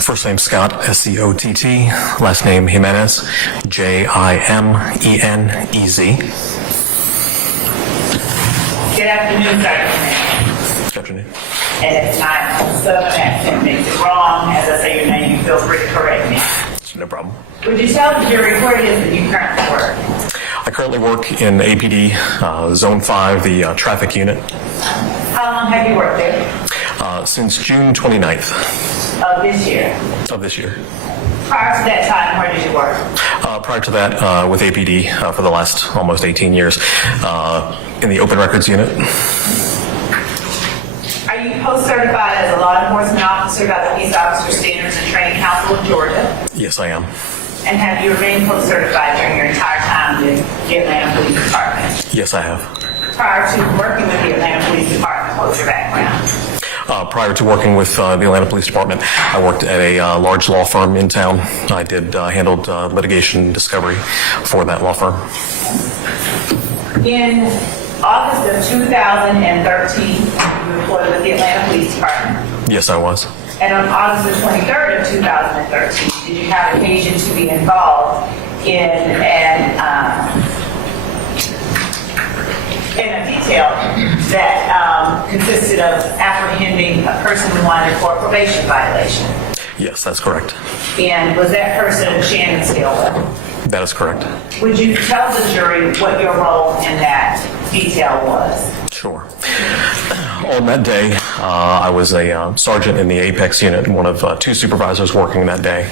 First name Scott, S-C-O-T-T. Last name Jimenez, J-I-M-E-N-E-Z. Good afternoon, Dr. Jimenez. Good afternoon. And if my southern accent makes it wrong, as I say your name, you feel free to correct me. No problem. Would you tell the jury where it is that you currently work? I currently work in APD, Zone 5, the traffic unit. How long have you worked there? Since June 29th Of this year. of this year. Prior to that time, where did you work? Prior to that, with APD for the last almost 18 years in the open records unit. Are you post-certified as a law enforcement officer by the Peace Officer Standards and Training Council of Georgia? Yes, I am. And have you remained post-certified during your entire time with the Atlanta Police Department? Yes, I have. Prior to working with the Atlanta Police Department, what was your background? Prior to working with the Atlanta Police Department, I worked at a large law firm in town. I handled litigation discovery for that law firm. In August of 2013, you were employed with the Atlanta Police Department. Yes, I was. And on August the 23rd of 2013, did you have occasion to be involved in a detail that consisted of apprehending a person who wanted for a probation violation? Yes, that's correct. And was that person Shannon Stillwell? That is correct. Would you tell the jury what your role in that detail was? Sure. On that day, I was a sergeant in the Apex unit, one of two supervisors working that day.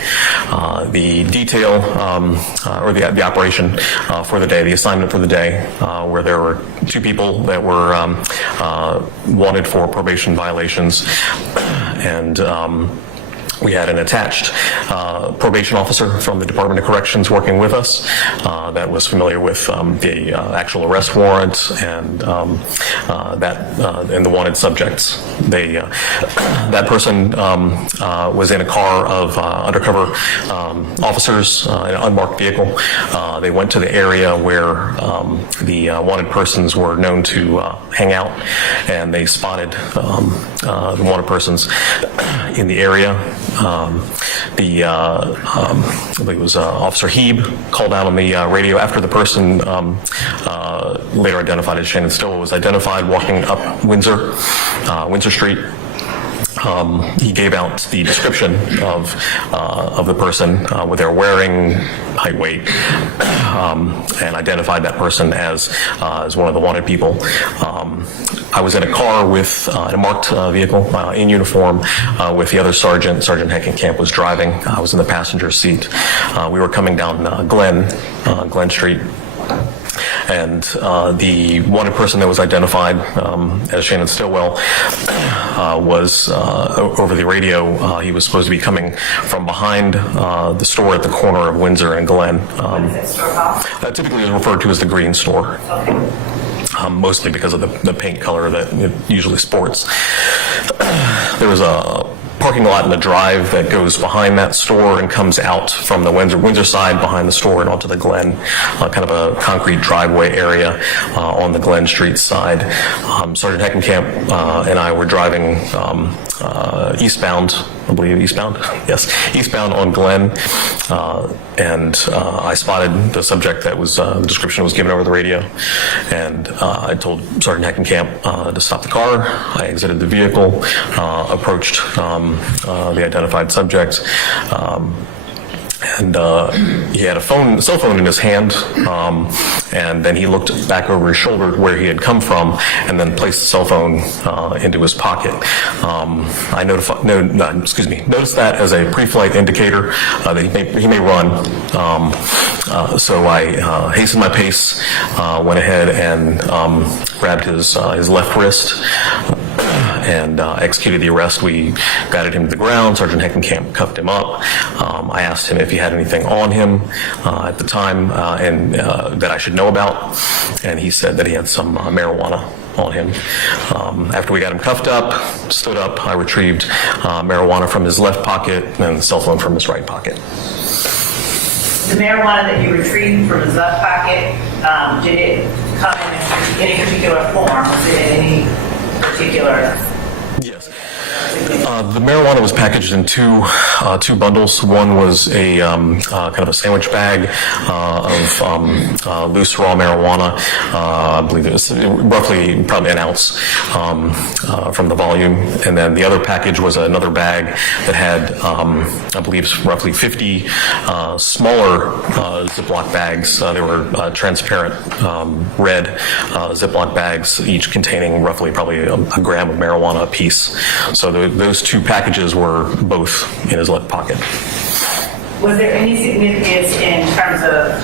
The detail, or the operation for the day, the assignment for the day, where there were two people that were wanted for probation violations, and we had an attached probation officer from the Department of Corrections working with us that was familiar with the actual arrest warrant and and the wanted subjects. That person was in a car of undercover officers in an unmarked vehicle. They went to the area where the wanted persons were known to hang out, and they spotted the wanted persons in the area. I believe it was Officer Heeb called out on the radio after the person later identified as Shannon Stillwell was identified walking up Windsor Street. He gave out the description of the person, what they're wearing, height, weight, and identified that person as one of the wanted people. I was in a car with a marked vehicle in uniform with the other sergeant. Sergeant Heckenkamp was driving. I was in the passenger seat. We were coming down Glen Street. And the wanted person that was identified as Shannon Stillwell was over the radio. He was supposed to be coming from behind the store at the corner of Windsor and Glen. What is that store called? Typically is referred to as the Green Store. Okay. Mostly because of the paint color that it usually sports. There was a parking lot in the drive that goes behind that store and comes out from the Windsor side behind the store and onto the Glen, kind of a concrete driveway area on the Glen Street side. Sergeant Heckenkamp and I were driving eastbound, I believe eastbound? Yes, eastbound on Glen, and I spotted the subject that was, the description was given over the radio, and I told Sergeant Heckenkamp to stop the car. I exited the vehicle, approached the identified subject, and he had a cell phone in his hand, and then he looked back over his shoulder where he had come from, and then placed the cell phone into his pocket. I noticed that as a pre-flight indicator that he may run. So I hastened my pace, went ahead and grabbed his left wrist, and executed the arrest. We guided him to the ground. Sergeant Heckenkamp cuffed him up. I asked him if he had anything on him at the time and that I should know about, and he said that he had some marijuana on him. After we got him cuffed up, stood up, I retrieved marijuana from his left pocket and the cell phone from his right pocket. The marijuana that you retrieved from his left pocket, did it come in any particular form? Was it in any particular? Yes. The marijuana was packaged in two bundles. One was a kind of a sandwich bag of loose raw marijuana. I believe it was roughly probably an ounce from the volume. And then the other package was another bag that had, I believe, roughly 50 smaller Ziploc bags. They were transparent red Ziploc bags, each containing roughly probably a gram of marijuana apiece. So those two packages were both in his left pocket. Was there any significance in terms of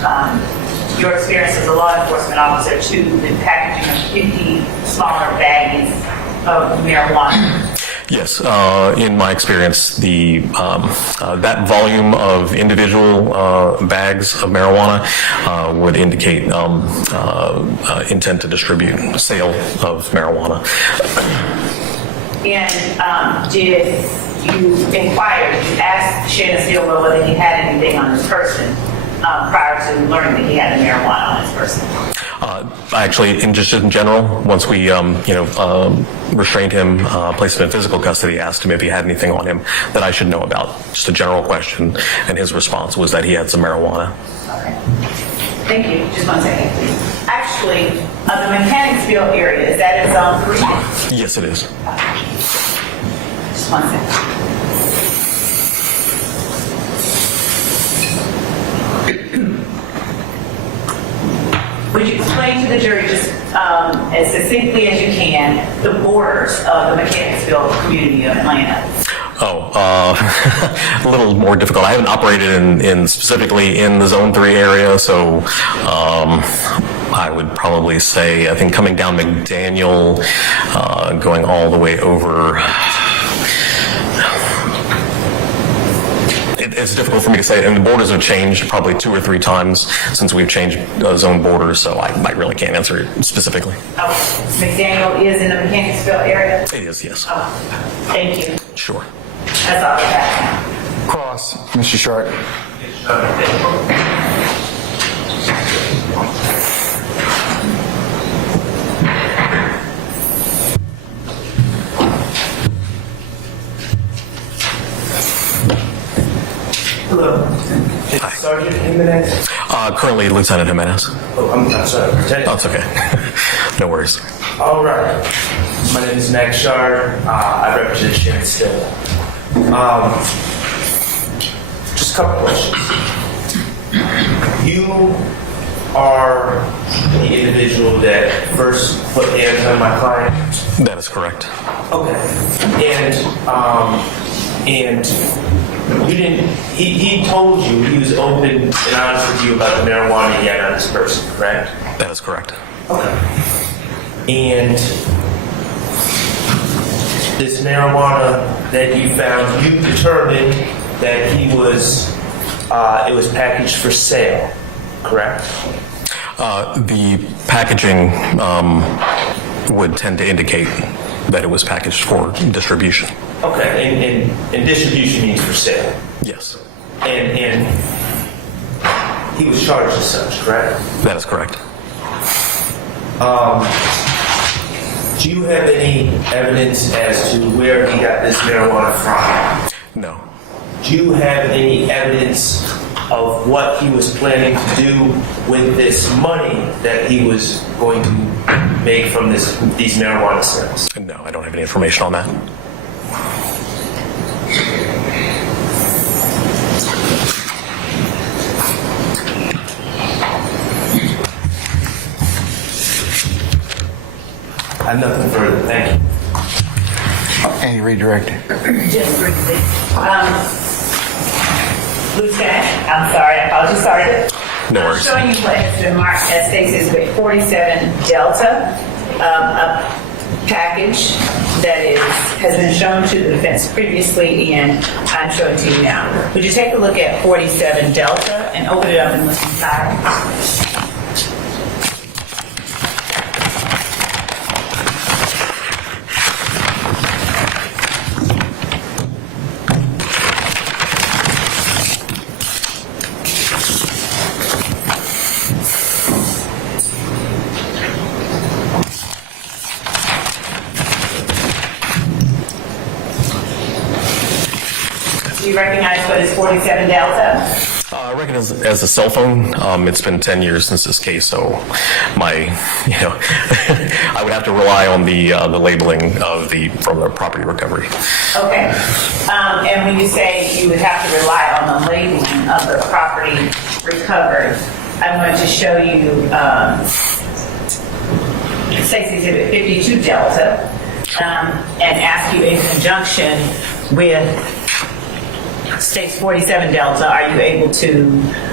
your experience as a law enforcement officer to the packaging of 50 smaller baggies of marijuana? Yes, in my experience, that volume of individual bags of marijuana would indicate intent to distribute, sale of marijuana. And did you inquire, did you ask Shannon Stillwell whether he had anything on his person prior to learning that he had the marijuana on his person? Actually, just in general, once we, restrained him, placed him in physical custody, asked him if he had anything on him that I should know about. Just a general question, and his response was that he had some marijuana. Okay. Thank you. Just 1 second, please. Actually, the Mechanicsville area, is that in Zone 3? Yes, it is. Just 1 second. Would you explain to the jury just as succinctly as you can the borders of the Mechanicsville community of Atlanta? A little more difficult. I haven't operated in specifically in the Zone 3 area, so I would probably say, I think coming down McDaniel, going all the way over. It's difficult for me to say, and the borders have changed probably 2 or 3 times since we've changed zone borders, so I really can't answer it specifically. Oh, McDaniel is in the Mechanicsville area? It is, yes. Oh, thank you. Sure. That's all I have. Cross, Mr. Sharp. Hello. Is Sergeant Jimenez? Currently, Lieutenant Jimenez. Oh, I'm sorry, Lieutenant. Oh, it's okay. No worries. All right. My name is Max Shard. I represent Shannon Stillwell. Just a couple questions. You are the individual that first put hands on my client? That is correct. Okay. And you didn't, he told you he was open and honest with you about the marijuana he had on his person, correct? That is correct. Okay. And this marijuana that you found, you determined that he was, it was packaged for sale, correct? The packaging would tend to indicate that it was packaged for distribution. Okay, and distribution means for sale. Yes. And he was charged as such, correct? That is correct. Do you have any evidence as to where he got this marijuana from? No. Do you have any evidence of what he was planning to do with this money that he was going to make from these marijuana sales? No, I don't have any information on that. I have nothing further. Thank you. Any redirect? Just briefly. Lieutenant, I'm sorry, I apologize, Sergeant. No worries. I'm showing you what has been marked as Stacy's with 47 Delta, a package that has been shown to the defense previously, and I'm showing it to you now. Would you take a look at 47 Delta and open it up and look inside? recognize what is 47 Delta? I reckon as a cell phone. It's been 10 years since this case, so I would have to rely on the labeling from the property recovery. Okay. And when you say you would have to rely on the labeling of the property recovered, I'm going to show you State's Exhibit 52 Delta and ask you in conjunction with State's 47 Delta, are you able to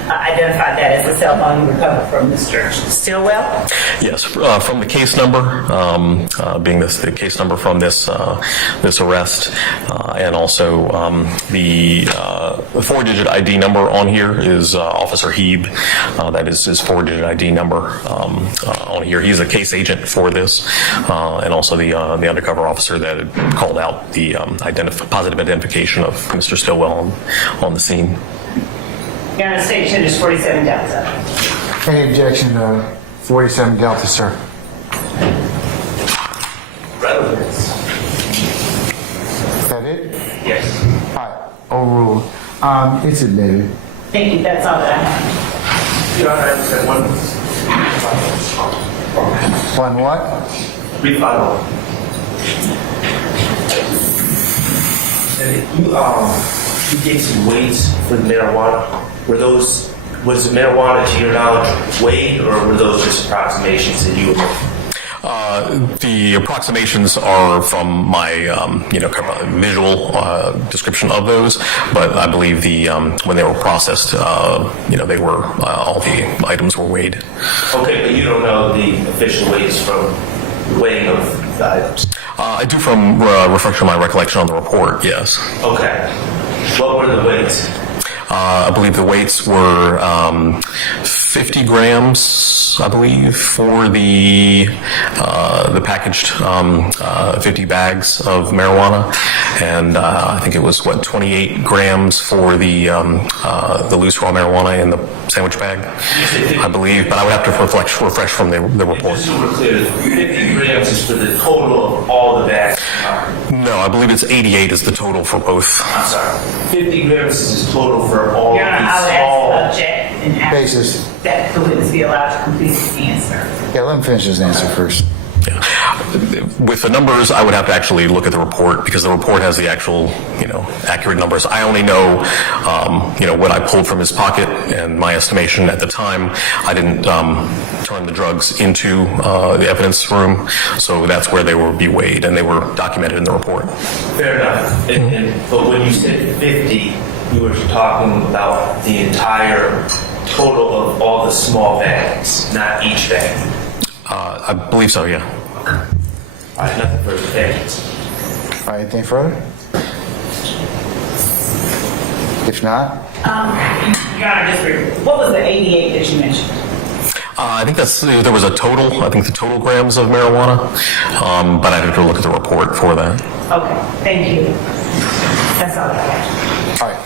identify that as the cell phone you recovered from Mr. Stillwell? Yes, from the case number, being the case number from this arrest, and also the 4-digit ID number on here is Officer Hebe. That is his 4-digit ID number on here. He's a case agent for this, and also the undercover officer that had called out the positive identification of Mr. Stillwell on the scene. Your Honor, State Agent is 47 Delta. Any objection to 47 Delta, sir? Relevance. Is that it? Yes. All right, overruled. It's admitted. Thank you, that's all that I have. Your Honor, I just have one. One what? Refinal. You gave some weights for the marijuana. Was the marijuana, to your knowledge, weighed, or were those just approximations that you were? The approximations are from my, kind of a visual description of those, but I believe when they were processed, they were all the items were weighed. Okay, but you don't know the official weights from the weighing of the items. I do from reflection of my recollection on the report. Yes. Okay. What were the weights? I believe the weights were 50 grams, I believe, for the packaged 50 bags of marijuana, and I think it was 28 grams for the loose raw marijuana in the sandwich bag, I believe. But I would have to refresh from the report. Just so we're clear, 50 grams is for the total of all the bags. No, I believe it's 88 is the total for both. I'm sorry. 50 grams is the total for all Your Honor, I would these small. ask to object and ask Basis. that the witness be allowed to complete his answer. Yeah, let him finish his answer first. Yeah. With the numbers, I would have to actually look at the report because the report has the actual, accurate numbers. I only know, what I pulled from his pocket and my estimation at the time. I didn't turn the drugs into the evidence room, so that's where they would be weighed and they were documented in the report. Fair enough. But when you said 50, you were talking about the entire total of all the small bags, not each bag. I believe so, yeah. All right, nothing further. Thanks. All right, anything further? If not, Your Honor, what was the 88 that you mentioned? I think there was a total. I think the total grams of marijuana, but I'd have to look at the report for that. Okay, thank you. That's all I have. all right.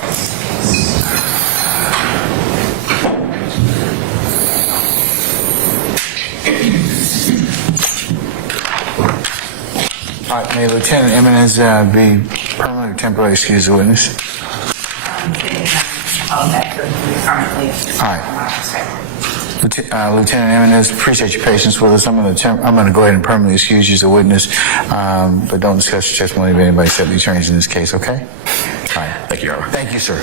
All right, may Lieutenant Jimenez be permanently or temporarily excused the witness? Currently. All right. Lieutenant Jimenez, appreciate your patience with us. I'm going to go ahead and permanently excuse you as a witness, but don't discuss your testimony with anybody except the attorneys in this case, okay? All right. Thank you, Your Honor. Thank you, sir.